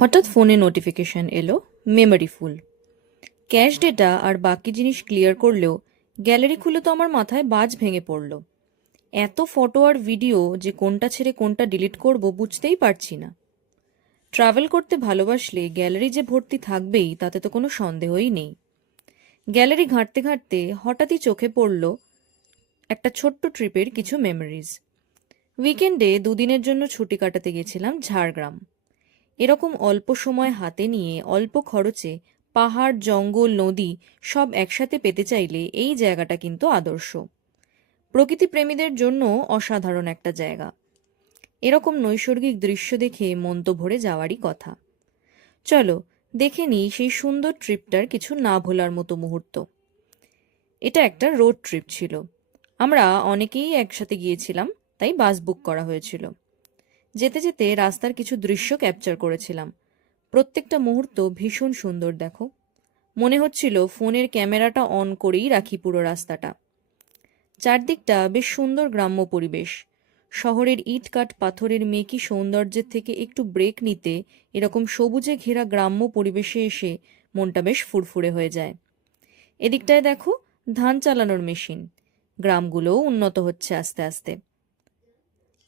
হঠাৎ ফোনে নোটিফিকেশন এলো, মেমরি ফুল। ক্যাশ ডেটা আর বাকি জিনিস ক্লিয়ার করলেও গ্যালারি খুলে তো আমার মাথায় বাজ ভেঙে পড়ল। এত ফটো আর ভিডিও যে কোনটা ছেড়ে কোনটা ডিলিট করব বুঝতেই পারছি না। ট্রাভেল করতে ভালোবাসলে গ্যালারি যে ভর্তি থাকবেই তাতে তো কোনো সন্দেহই নেই। গ্যালারি ঘাঁটতে ঘাঁটতে হঠাৎই চোখে পড়ল একটা ছোট্ট ট্রিপের কিছু মেমোরিজ। উইকেন্ডে দুদিনের জন্য ছুটি কাটাতে গেছিলাম ঝাড়গ্রাম। এরকম অল্প সময় হাতে নিয়ে অল্প খরচে পাহাড়, জঙ্গল, নদী সব একসাথে পেতে চাইলে এই জায়গাটা কিন্তু আদর্শ। প্রকৃতি প্রেমীদের জন্য অসাধারণ একটা জায়গা। এরকম নৈসর্গিক দৃশ্য দেখে মন তো ভরে যাওয়ারই কথা। চলো দেখে নিই সেই সুন্দর ট্রিপটার কিছু না ভোলার মতো মুহূর্ত। এটা একটা রোড ট্রিপ ছিল। আমরা অনেকেই একসাথে গিয়েছিলাম, তাই বাস বুক করা হয়েছিল। যেতে যেতে রাস্তার কিছু দৃশ্য ক্যাপচার করেছিলাম। প্রত্যেকটা মুহূর্ত ভীষণ সুন্দর। দেখো, মনে হচ্ছিল ফোনের ক্যামেরাটা অন করেই রাখি পুরো রাস্তাটা। চারদিকটা বেশ সুন্দর গ্রাম্য পরিবেশ। শহরের ইট কাঠ পাথরের মেকি সৌন্দর্যের থেকে একটু ব্রেক নিতে এরকম সবুজে ঘেরা গ্রাম্য পরিবেশে এসে মনটা বেশ ফুরফুরে হয়ে যায়। এদিকটায় দেখো, ধান চালানোর মেশিন। গ্রামগুলোও উন্নত হচ্ছে আস্তে আস্তে।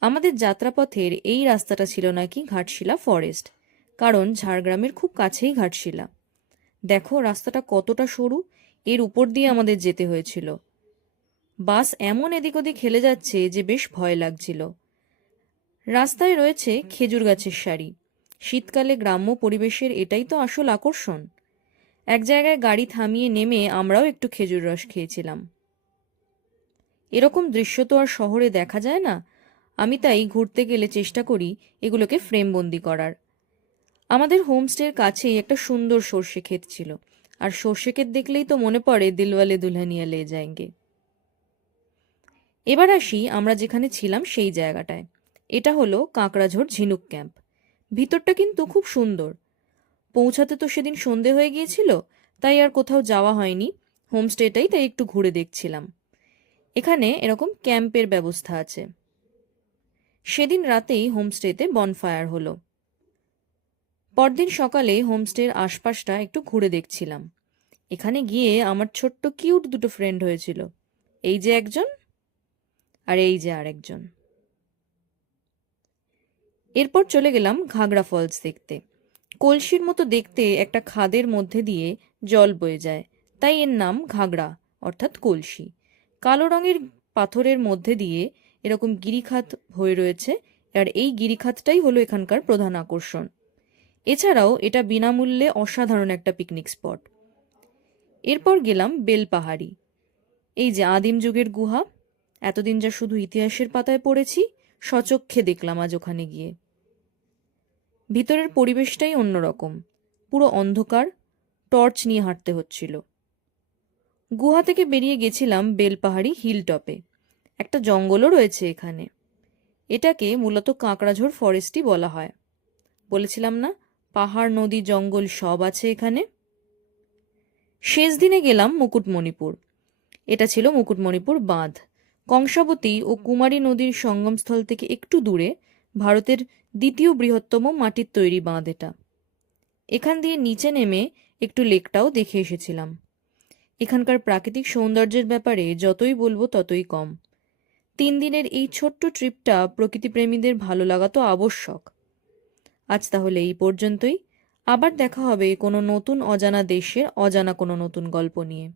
আমাদের যাত্রাপথের এই রাস্তাটা ছিল নাকি ঘাটশিলা ফরেস্ট, কারণ ঝাড়গ্রামের খুব কাছেই ঘাটশিলা। দেখো রাস্তাটা কতটা সরু, এর উপর দিয়ে আমাদের যেতে হয়েছিল। বাস এমন এদিক ওদিক হেলে যাচ্ছে যে বেশ ভয় লাগছিল। রাস্তায় রয়েছে খেজুর গাছের সারি। শীতকালে গ্রাম্য পরিবেশের এটাই তো আসল আকর্ষণ। এক জায়গায় গাড়ি থামিয়ে নেমে আমরাও একটু খেজুর রস খেয়েছিলাম। এরকম দৃশ্য তো আর শহরে দেখা যায় না। আমি তাই ঘুরতে গেলে চেষ্টা করি এগুলোকে ফ্রেমবন্দি করার। আমাদের হোমস্টের কাছেই একটা সুন্দর সর্ষে ক্ষেত ছিল, আর সর্ষে ক্ষেত দেখলেই তো মনে পড়ে দিলওয়ালে দুলহানিয়া লে যায়েঙ্গে। এবার আসি আমরা যেখানে ছিলাম সেই জায়গাটায়। এটা হলো কাঁকড়াঝোড় ঝিনুক ক্যাম্প। ভিতরটা কিন্তু খুব সুন্দর। পৌঁছাতে তো সেদিন সন্ধে হয়ে গিয়েছিল, তাই আর কোথাও যাওয়া হয়নি। হোমস্টেটাই তাই একটু ঘুরে দেখছিলাম। এখানে এরকম ক্যাম্পের ব্যবস্থা আছে। সেদিন রাতেই হোমস্টেতে বনফায়ার হলো। পরদিন সকালে হোমস্টের আশপাশটা একটু ঘুরে দেখছিলাম। এখানে গিয়ে আমার ছোট্ট কিউট দুটো ফ্রেন্ড হয়েছিল। এই যে একজন, আর এই যে আর একজন। এরপর চলে গেলাম ঘাগড়া ফলস দেখতে। কলসির মতো দেখতে একটা খাদের মধ্যে দিয়ে জল বয়ে যায়, তাই এর নাম ঘাগড়া, অর্থাৎ কলসি। কালো রঙের পাথরের মধ্যে দিয়ে এরকম গিরিখাত হয়ে রয়েছে, আর এই গিরিখাতটাই হলো এখানকার প্রধান আকর্ষণ। এছাড়াও এটা বিনামূল্যে অসাধারণ একটা পিকনিক স্পট। এরপর গেলাম বেলপাহাড়ি। এই যে আদিম যুগের গুহা, এতদিন যা শুধু ইতিহাসের পাতায় পড়েছি, সচক্ষে দেখলাম আজ ওখানে গিয়ে। ভিতরের পরিবেশটাই অন্যরকম, পুরো অন্ধকার, টর্চ নিয়ে হাঁটতে হচ্ছিল। গুহা থেকে বেরিয়ে গেছিলাম বেলপাহাড়ি হিল টপে। একটা জঙ্গলও রয়েছে এখানে। এটাকে মূলত কাঁকড়াঝোড় ফরেস্টই বলা হয়। বলেছিলাম না, পাহাড়, নদী, জঙ্গল সব আছে এখানে। শেষ দিনে গেলাম মুকুটমণিপুর। এটা ছিল মুকুটমণিপুর বাঁধ। কংসাবতী ও কুমারী নদীর সঙ্গমস্থল থেকে একটু দূরে ভারতের দ্বিতীয় বৃহত্তম মাটির তৈরি বাঁধ এটা। এখান দিয়ে নিচে নেমে একটু লেকটাও দেখে এসেছিলাম। এখানকার প্রাকৃতিক সৌন্দর্যের ব্যাপারে যতই বলবো ততই কম। 3 দিনের এই ছোট্ট ট্রিপটা প্রকৃতিপ্রেমীদের ভালো লাগা তো আবশ্যক। আজ তাহলে এই পর্যন্তই। আবার দেখা হবে কোনো নতুন অজানা দেশের অজানা কোনো নতুন গল্প নিয়ে।